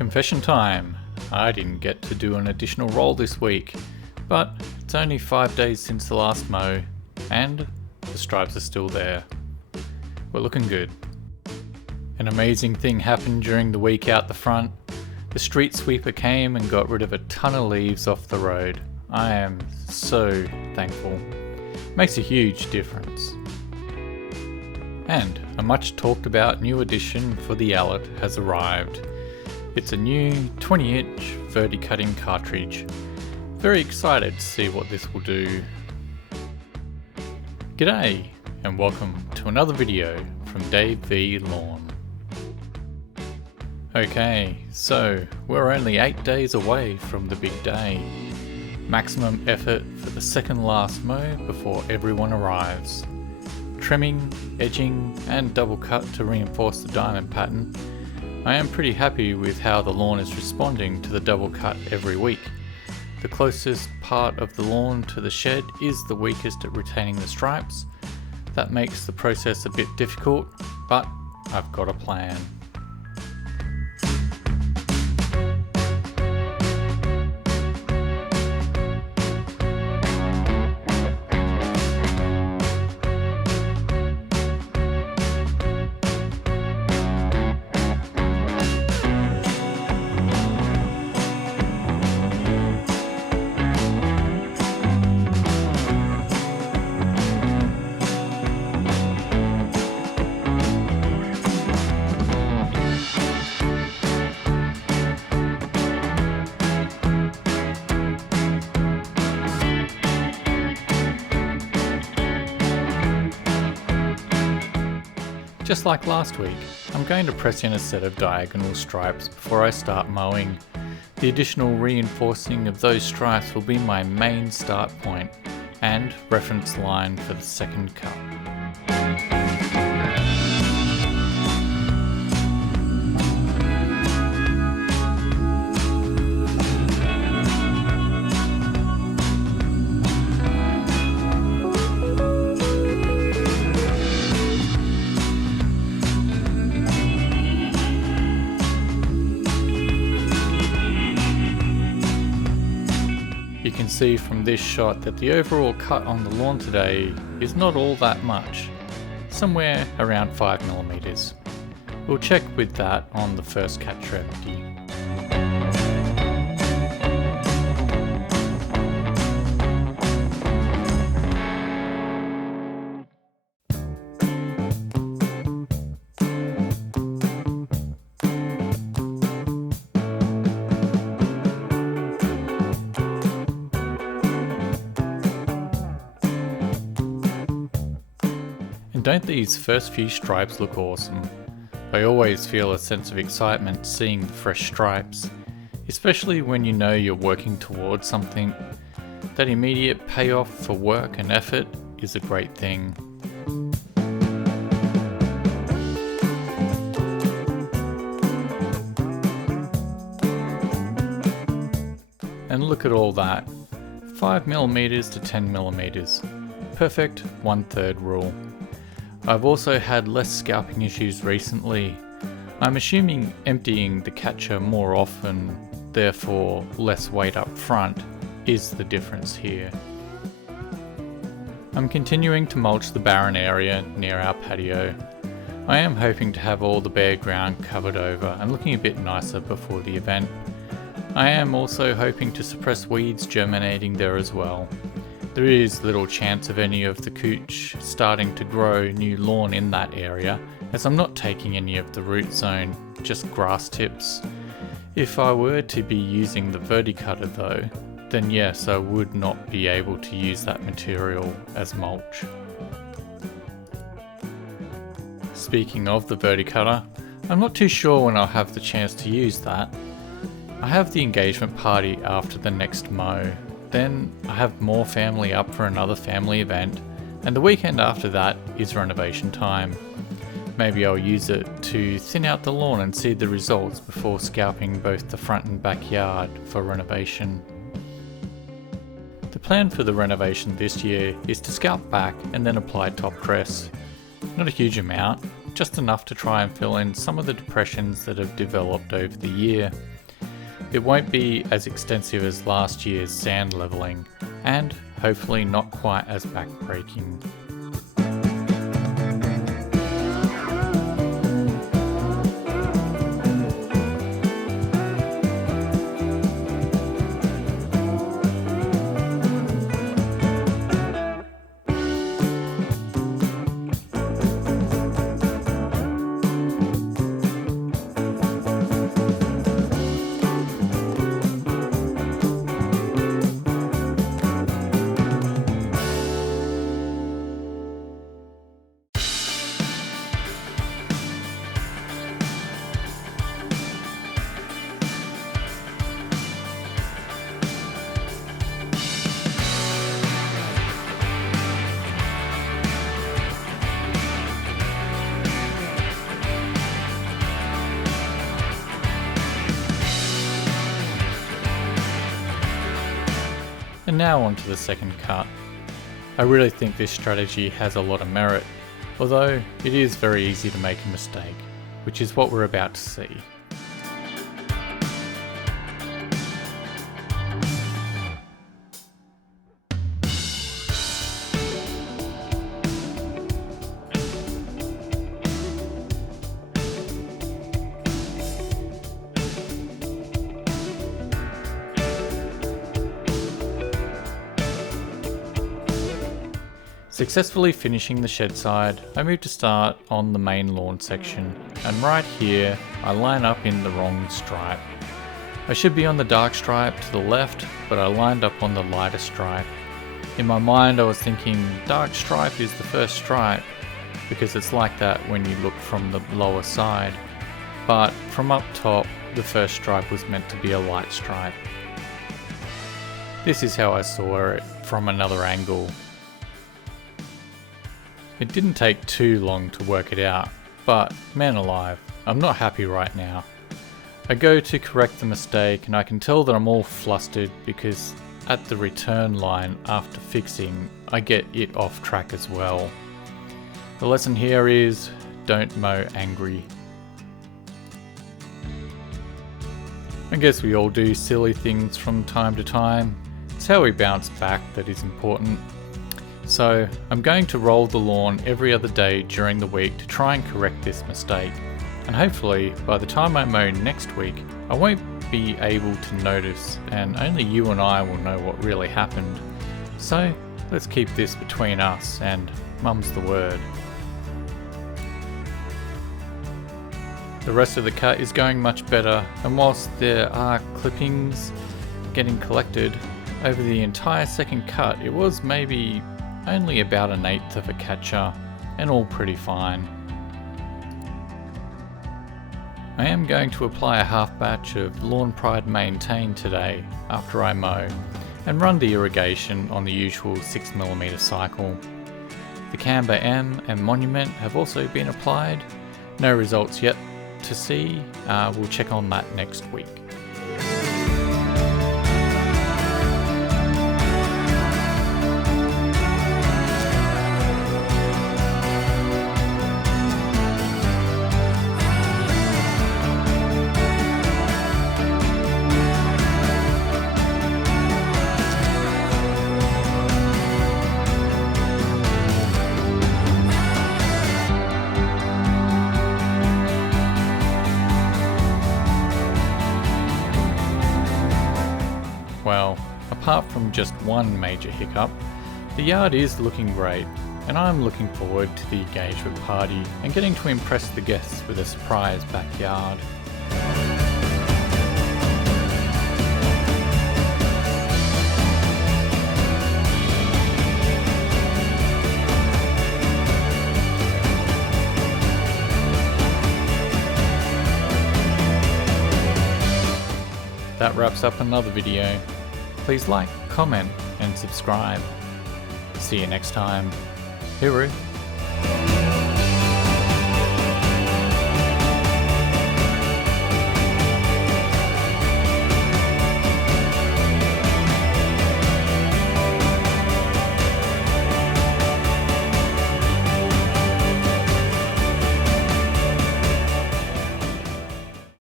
Confession time! I didn't get to do an additional roll this week, but it's only 5 days since the last mow, and the stripes are still there. We're looking good. An amazing thing happened during the week out the front. The street sweeper came and got rid of a ton of leaves off the road. I am so thankful. Makes a huge difference. And a much talked about new addition for the Allett has arrived. It's a new 20-inch verticutting cartridge. Very excited to see what this will do. G'day and welcome to another video from Dave V Lawn. Okay, so we're only 8 days away from the big day. Maximum effort for the second last mow before everyone arrives. Trimming, edging and double cut to reinforce the diamond pattern. I am pretty happy with how the lawn is responding to the double cut every week. The closest part of the lawn to the shed is the weakest at retaining the stripes. That makes the process a bit difficult, but I've got a plan. Just like last week, I'm going to press in a set of diagonal stripes before I start mowing. The additional reinforcing of those stripes will be my main start point and reference line for the second cut. You can see from this shot that the overall cut on the lawn today is not all that much, somewhere around 5mm. We'll check with that on the first catcher empty. And don't these first few stripes look awesome? I always feel a sense of excitement seeing the fresh stripes, especially when you know you're working towards something. That immediate payoff for work and effort is a great thing. And look at all that, 5mm to 10mm, perfect 1/3 rule. I've also had less scalping issues recently. I'm assuming emptying the catcher more often, therefore less weight up front, is the difference here. I'm continuing to mulch the barren area near our patio. I am hoping to have all the bare ground covered over and looking a bit nicer before the event. I am also hoping to suppress weeds germinating there as well. There is little chance of any of the couch starting to grow new lawn in that area, as I'm not taking any of the root zone, just grass tips. If I were to be using the verticutter though, then yes, I would not be able to use that material as mulch. Speaking of the verticutter, I'm not too sure when I'll have the chance to use that. I have the engagement party after the next mow. Then I have more family up for another family event, and the weekend after that is renovation time. Maybe I'll use it to thin out the lawn and see the results before scalping both the front and backyard for renovation. The plan for the renovation this year is to scalp back and then apply top dress. Not a huge amount, just enough to try and fill in some of the depressions that have developed over the year. It won't be as extensive as last year's sand levelling, and hopefully not quite as backbreaking. And now on to the second cut. I really think this strategy has a lot of merit, although it is very easy to make a mistake, which is what we're about to see. Successfully finishing the shed side, I move to start on the main lawn section, and right here I line up in the wrong stripe. I should be on the dark stripe to the left, but I lined up on the lighter stripe. In my mind I was thinking dark stripe is the first stripe, because it's like that when you look from the lower side, but from up top the first stripe was meant to be a light stripe. This is how I saw it from another angle. It didn't take too long to work it out, but man alive, I'm not happy right now. I go to correct the mistake and I can tell that I'm all flustered because at the return line after fixing, I get it off track as well. The lesson here is, don't mow angry. I guess we all do silly things from time to time. It's how we bounce back that is important. So I'm going to roll the lawn every other day during the week to try and correct this mistake, and hopefully by the time I mow next week I won't be able to notice, and only you and I will know what really happened. So let's keep this between us and mum's the word. The rest of the cut is going much better, and whilst there are clippings getting collected over the entire second cut, it was maybe only about 1/8 of a catcher, and all pretty fine. I am going to apply a half batch of Lawn Pride Maintain today after I mow, and run the irrigation on the usual 6mm cycle. The Camber M and Monument have also been applied. No results yet to see, we'll check on that next week. Well, apart from just one major hiccup, the yard is looking great, and I'm looking forward to the engagement party and getting to impress the guests with a surprise backyard. That wraps up another video. Please like, comment, and subscribe. See you next time. Hooroo!